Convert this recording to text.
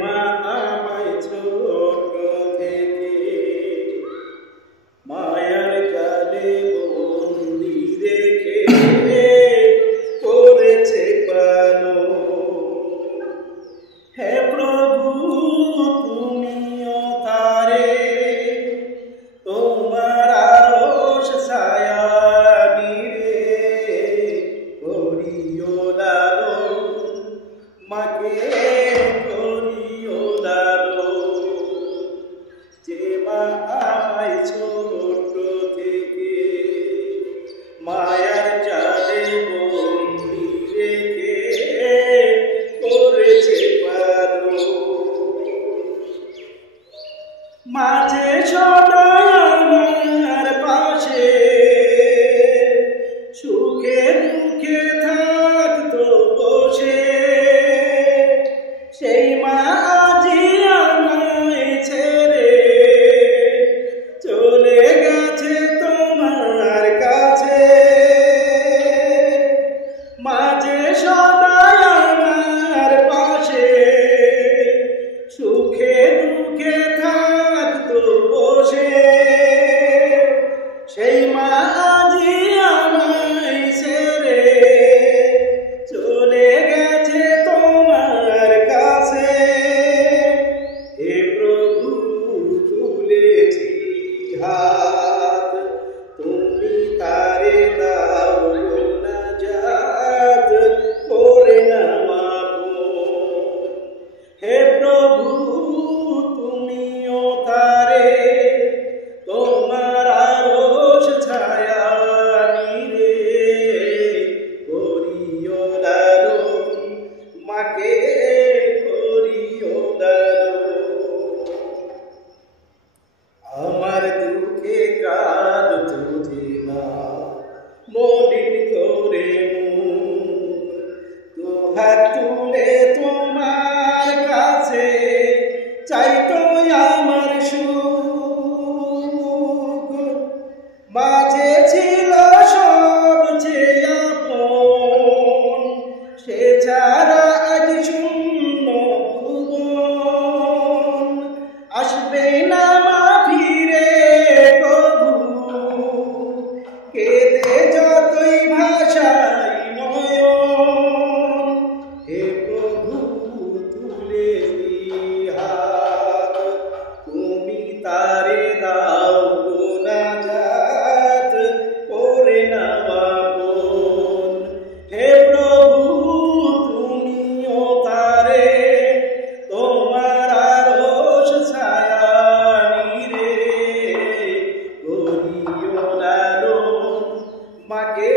মা আমায় ছোট থেকে মায়ার জালে বন্দি রেখে করেছে পালন। হে প্রভু তুমিও তারে তোমার আরশ ছায়া নিরে করিও লালন, মাকে করিও লালন। যে মা আমায় ছোট থেকে মায়ার জালে বন্দি রেখে করেছে পালন। মাঝে সদাই আমার পাশে সুখে দুঃখে থাকতো বসে, সেই মা আজি আমায় ছেড়ে চলে গেছে তোমার কাছে। মাঝে সদাই আমার পাশে সুখে দুঃখে থাকতো বসে, সেই মা আজি আমায় ছেড়ে চলে গেছে তোমার কাছে। হে প্রভু তুলেছি হাত, তুমি তারে দাও নাজাত করে নামাবো। হে প্রভু তুমিও তারে তোমার আরশ ছায়া নিরে করিও লালন, মাকে করিও লালন। আমার দুঃখে কাঁদতো যে মা মলিন করে মুখ, দুহাত তুলে তোমার কাছে চাইতো আমার সুখ। মাঝে ছিল সবচেয়ে আপন, সে ছাড়া আজ শূন্য ভুবন। আসবে না মা ফিরে কবু, কেঁদে যতই ভাষাই নয়ন। হে প্রভু তুলেছি হাত, তুমি তারে দাও নাজাত করে নামাবন। হে প্রভু তুমিও তারে তোমার আরশ ছায়া নিরে করিও লালন, মাকে